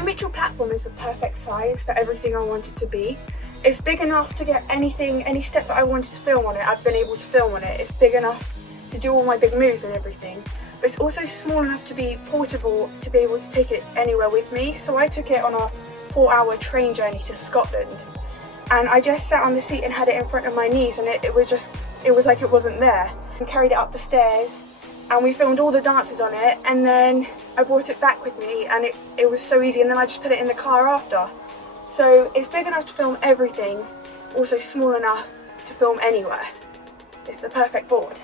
My Mitchell platform is the perfect size for everything I want it to be. It's big enough to get anything, any step that I wanted to film on it, I've been able to film on it. It's big enough to do all my big moves and everything. But it's also small enough to be portable, to be able to take it anywhere with me. So I took it on a 4-hour train journey to Scotland. And I just sat on the seat and had it in front of my knees, and it was like it wasn't there. And carried it up the stairs, and we filmed all the dances on it, and then I brought it back with me, and it was so easy, and then I just put it in the car after. So it's big enough to film everything, also small enough to film anywhere. It's the perfect board.